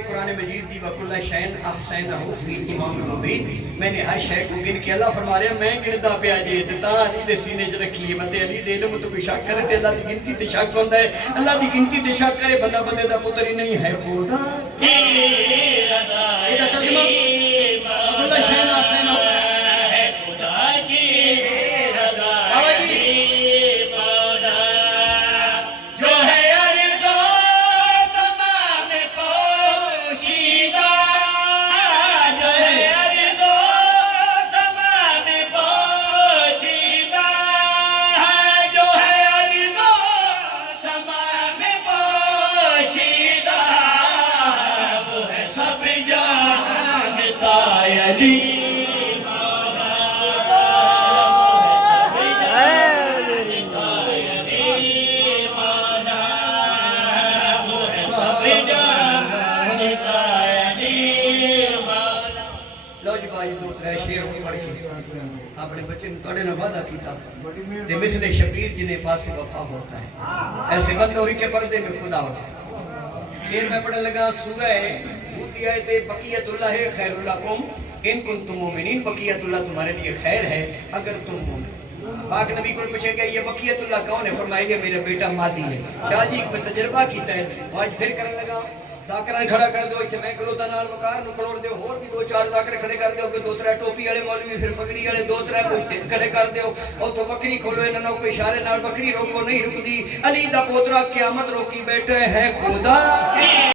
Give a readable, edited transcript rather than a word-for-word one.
قرآن مجید دی وَكُلَّ شَيْءٍ أَحْصَيْنَاهُ فِي إِمَامٍ مُبِينٍ میں نے ہر شے کو گن کے اللہ فرما رہا میں گندا پیا جے تے تاں علی دے سینے وچ رکھی ہے تے علی دے علم تو کوئی شک کرے تے اللہ دی گنتی تے شک ہوندا ہے اللہ دی گنتی تے شک کرے بندہ بندے دا پتر ہی نہیں ہے خدا کی رضا اے دا ترجمہ وَكُلَّ شَيْءٍ أَحْصَيْنَاهُ ہے خدا کی رضا بابا جی اپنے بچے نے توڑے نہ وعدہ کیتا تے مثل شبیر جنہیں پاس وفا ہوتا ہے ایسے بندہ ہوئی کے پردے میں خدا ہوتا ہے پھر میں پڑھنے لگا سورہ ہود کی آیت بقیت اللہ خیر لکم ان کنتم مومنین بقیت اللہ تمہارے لیے خیر ہے اگر تم مومن پاک نبی کو پوچھے گیا یہ بقیت اللہ کون ہے فرمایا یہ میرا بیٹا مادی ہے شاہ جی میں تجربہ کیتا ہے آج پھر کرنے لگا ذاکران کھڑا کر دو اتنے میں کلوتا نال وقار نو کھڑوڑ دے اور بھی دو چار ذاکر کھڑے کر دے دو ترہ ٹوپی والے مولوی پھر پگڑی والے دو ترہ پوچھتے کھڑے کر دے اور تو بکری کھولو انہاں کوئی اشارے نال بکری روکو نہیں رک دی علی دا پوترا قیامت روکی بیٹھے ہے خدا